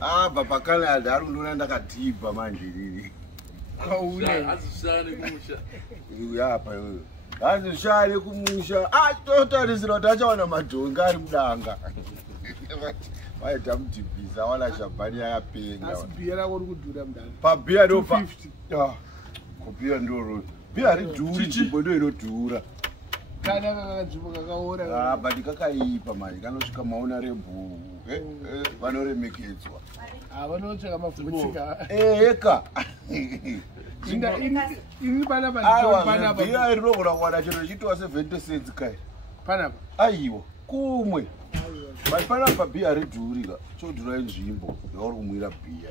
Ah, Papa Canada, I don't know that deep, man. Azvishane kumusha. Yeah, azvishane kumusha. Ah, totarisira kuti achawana madhonga ari mudanga. Vaita mutibhiza wana shabhani yakapenga. Asi bhiya rako uri kudhura mudanga. Pabhiya ndo 250. Kubhiya ndoro. Bhiya ridhuri, nzvimbo ndo inodhura. Kana kanzvimbo kakaora. But kakaipa manje, kanosvika maona rebhu. Vanoremekedzwa. Vanotsvaka mavhungutsika. Eka. Ini panapa bhiya rinogona kuwana chero chitwa 70 cents kai. Panapa? Aiwa, kumwe. But panapa bhiya ridhuri ka. Chodhura nzvimbo yauri kumwira bhiya.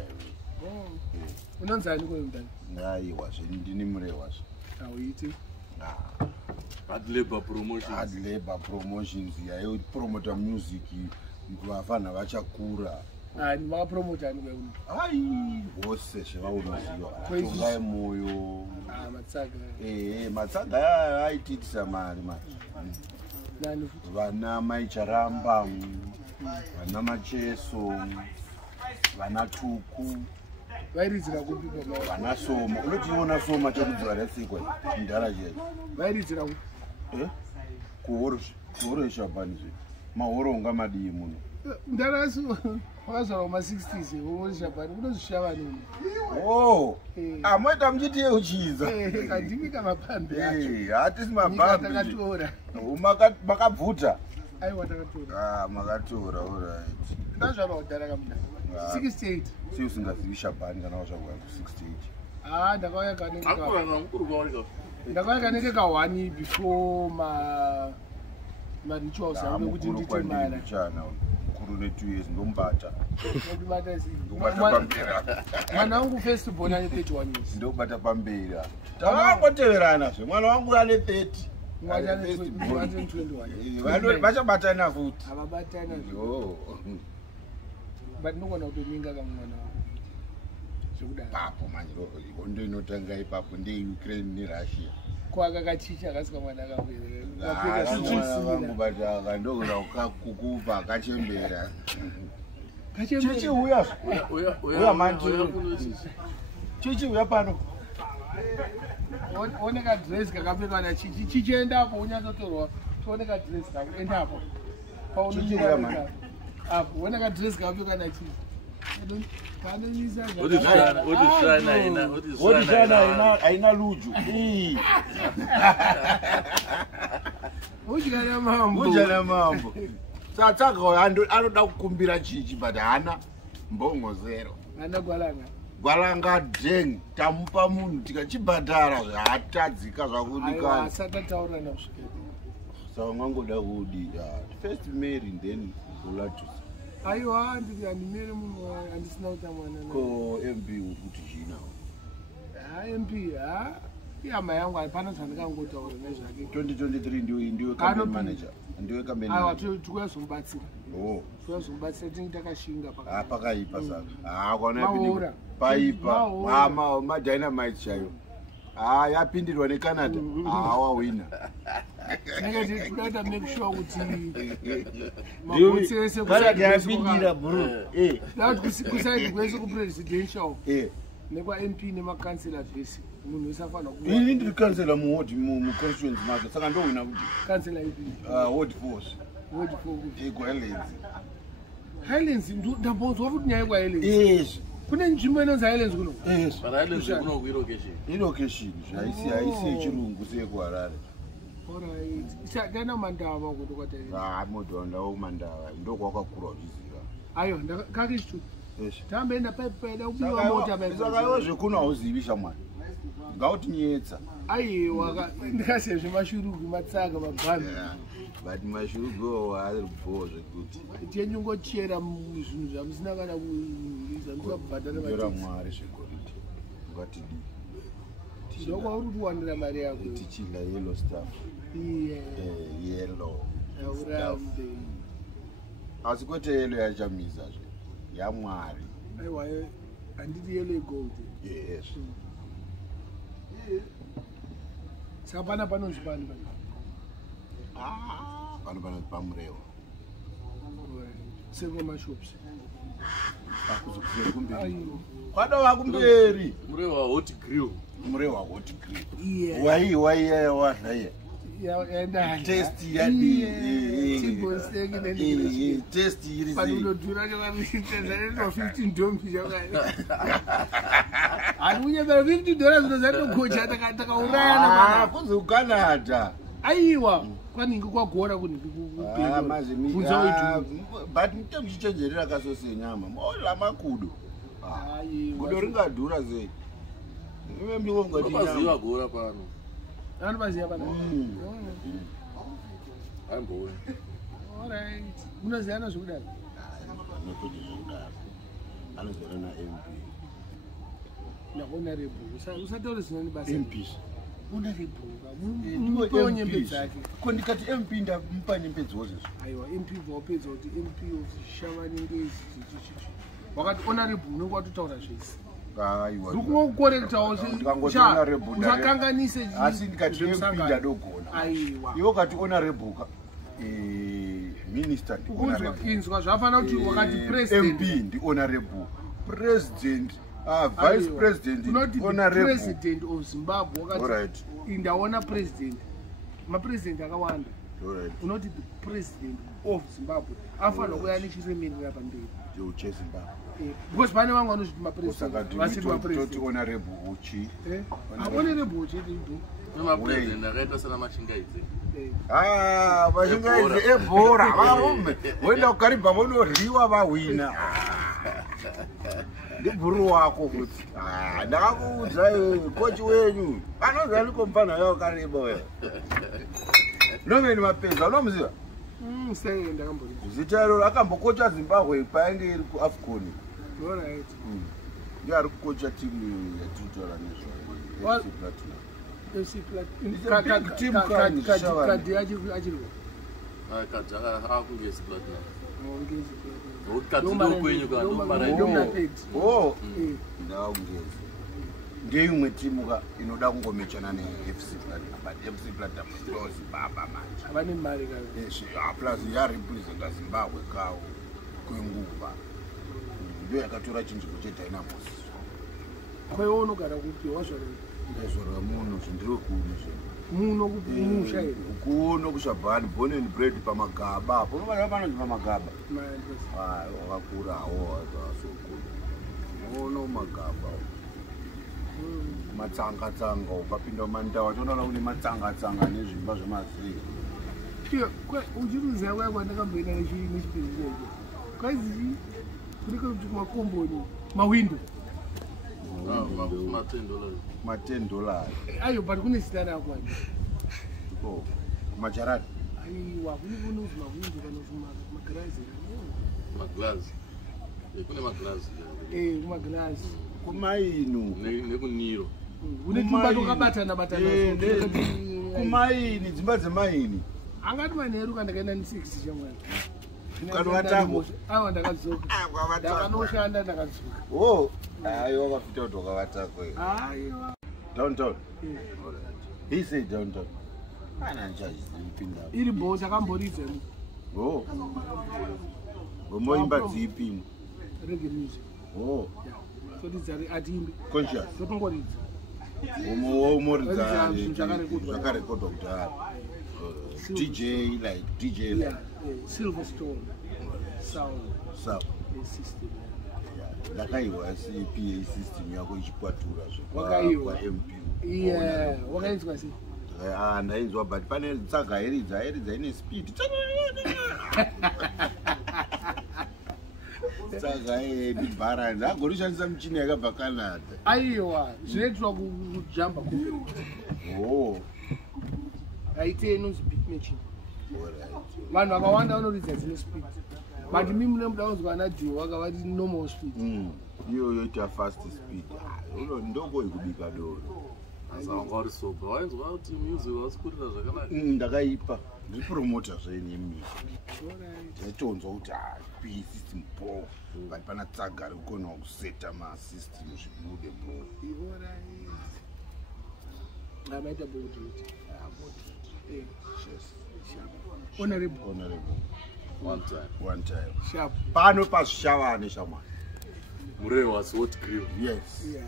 Unonzi ani kweyo mutani? Aiwa, ndini Murehwa. Auiti? Hard labor promotions. Hard labor promotions. Yeah, promote music. Vafana vachakura. Makapromota ani kweyo? Ai, vose zvavaunoziva. Tongai moyo. Matsaga. Matsaga aititisa mari manje. Nani? Vana Maicharamba, vana Macheso, vana Tuku. Vairidzira kupi baba? Vana Soma. Unochiona Soma chakudziva resikwa ndara chedu. Vairidzira kupi? Kuhoro shabhani zve. Mahoro unga madii muno. Ndarasu wakazvarwa ma60s woori shabhani unozvishavane. Oh. Moita muchiti yeuchiza. Kandimi kamapambe acho. Hatisi mapambe. Takatora. Makabvuta. Aiwa takatora. Makatora, alright. Ndazvarwa kudhara kamudhara. 68. Si usingazivi shabhani kana wazvarwa ku 68. Ndakauya kanenge Akura mukuru kwawarika. Ndakauya kanenge ka1 before rituals yangu kuti ndite mara. Mukuru ne 2 years ndombata. Ndobata sei? Ndobata pambera. Mwana wangu first born ane 31 years. Ndobata pambera. Takangoteverana zve. Mwana wangu ane 30. Mwana ane 21. Vachabatana futi. Avabatana. Yo. But ndogona kutominga kamwe mwana wangu. Zvekudaro. Papo manje hondo inotanga ipapo ndeUkraine neRussia. Kwakakachicha kasika mwana akambereka. Kupata ndogona kukupa kachembera. Chichi uya manje. Chichi uya pano. Oneka dress kakapfekwa na chichi. Chichi endapo unyatsotorwa. Oneka dress kakuendapo. Chichi uya manje. Apo oneka dress kakapfekwa na chichi. Haina luju. Udyana mambo. Udyana mambo. Saka anoda kukumbira chichi but hana mbongo zero. Hana gwalanga. Gwalanga deng tamupa munhu tikachibhadhara zvatadzika zvakudikana. Asaka taura na kusvika. Saka ngangoda kudi first marry then relative. Aiwa handimere munhu handisina kuita mwana. Ko MP kuti zvina. MP iyama yangu hapana zvandikangotaura nezvake. 2023 ndiwe campaign manager. Ndiwe campaign manager. Aiwa tikuyazomubatsira. Tikuyazomubatsira tinenge takashinga pakaipa. Pakaipa saka. Kwaona yapindirwa. Paipa. Madynamite chayo. Yapindirwa neCanada. Wawina. Nenge tikuita make sure kuti mabotsi ese yapindira bro. Kusaidi kwese kupresidential. Nekwa MP nemakansela zvese. Munhu usafana ku. Ini ndiri kansela muward constituency make saka ndowina kuti. Kansela ipi? Ward force. Ward force. Ego Highlands. Highlands ndambozwa kuti nyaya kwa Highlands. Yes. Kune nzvimbo inonzi Highlands kuno. Yes. But Highlands kuno kuilocation. Ilocation haisi chirungu seko Harare. Alright. Kana mandava kuti kwata. Modonda womandava ndokwakakura uchiziva. Ayo ndakakishtu. Yes. Tambeenda paipa ubiwa mota paipa. Saka iwe zvekuno hauzivi shamwari. Ngauti nyetsa. Aiwa ndikasezve mashurugu matsanga mabhani. But mashurugu ari bho zvekuti. Tenyongochera zvinhu zvamusina kana kuiza ndikubhadhara mari. Ndora mwari zvekoriti. Ngati di. Ndokwa uri kuwanira mari yako. Tichila yellow stuff. Yellow. Aurambe. Asi kwete yellow yachamiza zve. Yamwari. Aiwa handiti yellow gold. Yes. Saka pana panonzi pani pana. Pano Pamurehwa. Several shops. kuzokuzera kumberi kwadova kumberi Murehwa hot grill. Murehwa hot grill Yeah. wai wadlaya Yeah, test yadi test iri but unodhura $15 dombi chakaya. And we have $50 zvinozatogocha takaurayana kuzokanada aiwa kwaningi kwagora kuningi but mutomchichenjerera kasosenyama mola makudo kudo ringadhura sei Unobaziva gora pano. anobaziva pana Aimboni. alright munoziyana zvekudaro nekuti zvekudaro anozorana mp nahonorable usataure zinani basa mps honorable nyembe dzake ko ndikati mp ndamupa nyembe dzozvezvo aiwa mp vaupedza kuti mp of Zvishavane ngezi wakati honorable unenge watotaura zvese ndikukorektawo usakanganise asi ndikati mp ndadogona aiwa iwo kati honorable minister inzwa zvafanira kuti wakati mp president ndi honorable president vice president unoti honorable president of Zimbabwe wakati ndaona president mapresident akawanda unoti the president of Zimbabwe afanira kuya nechiremerera pamberi chezimbabwe because pane vamwe vanozviti mapresident vasiri mapresident honorable uchi honorable uchi Nemapresident akaita sana machingaidzi. machingaidzi ebhora varume voenda kukaribha vonorhiwa vahwina ndibhuru wako kuti ndakakuudza kochi wenyu anonzi andikomupana yavo kareba we nomeni mapenzi unomuziva zita iroro akambokocha Zimbabwe painge iri kuAfcon ndiye ari kukocha timu yatinotaura nezvayo kadi achiriwa Kadzi akungezi platinum. Nokuti kadzi ndokwenyu kana ndomaraidzi. ndakaungezi ndeimwe timu ka inoda kungomechana neFC Platinum but FC Platinum close baba manje avane mari plus yarepresenta Zimbabwe kawo kwenguva ndiyo yakatora chinzvimbo cheDynamos kwaiwo unogara kupi wazvaro ndazvarwa muno zvindiro kuno muno kumusha here kuno kushabhani born and bred pamagaba unobaziva panonzi pamagaba wakakurawo wazasokuna uno magaba matsanga ukapinda mumandawa tonoona kune matsanga nezvimba zvemazii uchiruziva kwaya kwandakamboenda nechipiri checho kwaizi kuriko kuti kumakomboni mawindo $10 ayo but kune zita rako ani kumajaradi aiwa kune kunozi mawindo kana magirazi Maglazi. Kune maglazi. kumagirazi kumainu Nekuniro. une tumba tokabatana kumaini dzimba dzemaini angati manheru kandakaenda ne6 chamwana kana watango awa ndakadzoka ndakanoshanda ndakadzoka aiwa wafita kuti wakavatako aiwa downtown he said downtown ana nchazipinda iri boss akamboridza ngomoimba dzipi reggae music totidzari atimbi conscious totongoridza umoridza zvakarekodwa kudhara DJ like Silverstone sound system ndakaiwa PA system yako ichikwatura wakaiwa MP wakainzwa sei ndainzwa but pane tsaga eridza ine speed tsaga ebharanzi agorishandisa michini yakabva Canada aiwa zvinoitwa kujamba aite inonzi beat machine vanhu vakawanda vanoridza dzine speed but mimi munemuda kunzwa anadio wakavati normal speed iyo yoita fast speed ndoko yekubika doro Asa wangari soba. Wainzwa kuti music wasikurira zvakanaka. Ndakaipa. Ndipromota zvaine mimi. Ndatonzwa kuti PA system pro. But pana tsaga rikona kuseta ma system zvibude bro. Ngamaita bokuti. Honorable. One time. Sharp. Pano pa Zvishavane shamwa. Murehwa was hot grill. Yes. Yeah.